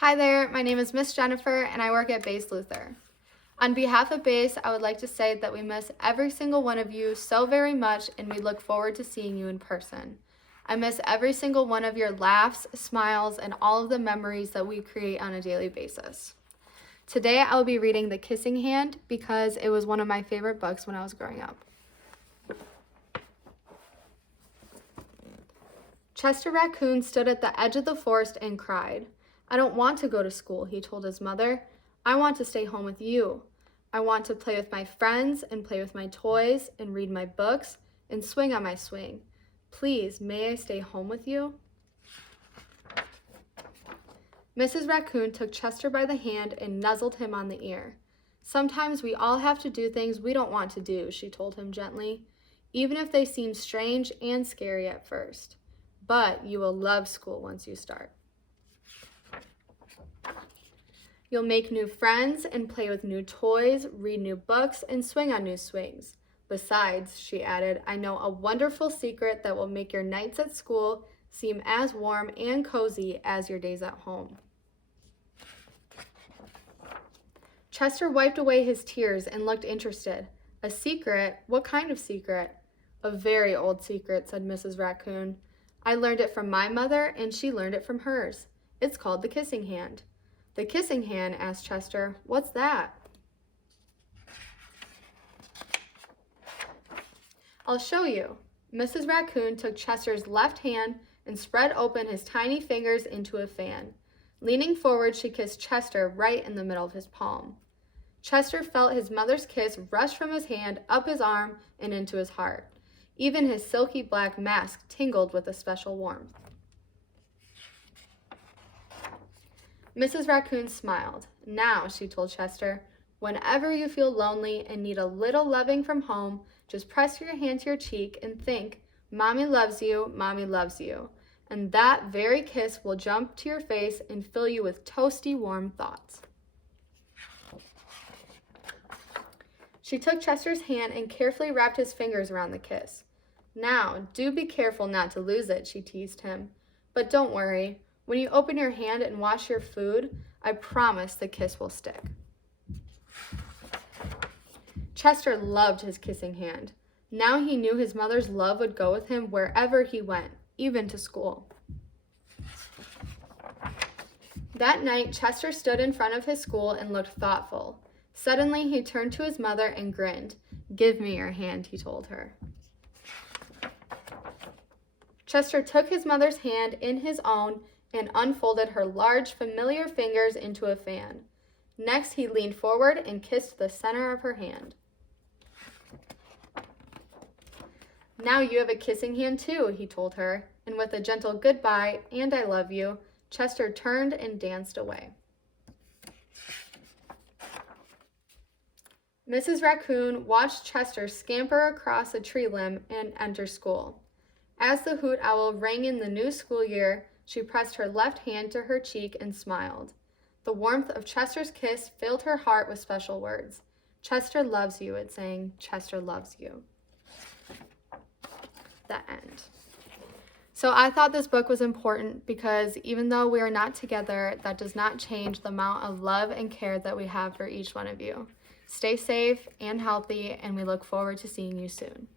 Hi there, my name is Miss Jennifer and I work at Base Luther. On behalf of Base, I would like to say that we miss every single one of you so very much and we look forward to seeing you in person. I miss every single one of your laughs, smiles, and all of the memories that we create on a daily basis. Today I will be reading The Kissing Hand because it was one of my favorite books when I was growing up. Chester Raccoon stood at the edge of the forest and cried. "I don't want to go to school," he told his mother. "I want to stay home with you. I want to play with my friends and play with my toys and read my books and swing on my swing. Please, may I stay home with you?" Mrs. Raccoon took Chester by the hand and nuzzled him on the ear. "Sometimes we all have to do things we don't want to do," she told him gently, "even if they seem strange and scary at first. But you will love school once you start. You'll make new friends and play with new toys, read new books, and swing on new swings. Besides," she added, "I know a wonderful secret that will make your nights at school seem as warm and cozy as your days at home." Chester wiped away his tears and looked interested. "A secret? What kind of secret?" "A very old secret," said Mrs. Raccoon. "I learned it from my mother, and she learned it from hers. It's called the kissing hand." "The kissing hand?" asked Chester. "What's that?" "I'll show you." Mrs. Raccoon took Chester's left hand and spread open his tiny fingers into a fan. Leaning forward, she kissed Chester right in the middle of his palm. Chester felt his mother's kiss rush from his hand, up his arm, and into his heart. Even his silky black mask tingled with a special warmth. Mrs. Raccoon smiled. "Now," she told Chester, "whenever you feel lonely and need a little loving from home, just press your hand to your cheek and think, 'Mommy loves you, Mommy loves you.' And that very kiss will jump to your face and fill you with toasty, warm thoughts." She took Chester's hand and carefully wrapped his fingers around the kiss. "Now, do be careful not to lose it," she teased him. "But don't worry. When you open your hand and wash your food, I promise the kiss will stick." Chester loved his kissing hand. Now he knew his mother's love would go with him wherever he went, even to school. That night, Chester stood in front of his school and looked thoughtful. Suddenly, he turned to his mother and grinned. "Give me your hand," he told her. Chester took his mother's hand in his own and unfolded her large, familiar fingers into a fan. Next, he leaned forward and kissed the center of her hand. "Now you have a kissing hand too," he told her, and with a gentle goodbye and "I love you," Chester turned and danced away. Mrs. Raccoon watched Chester scamper across a tree limb and enter school. As the hoot owl rang in the new school year, she pressed her left hand to her cheek and smiled. The warmth of Chester's kiss filled her heart with special words. "Chester loves you," it sang. "Chester loves you." The end. So I thought this book was important because even though we are not together, that does not change the amount of love and care that we have for each one of you. Stay safe and healthy, and we look forward to seeing you soon.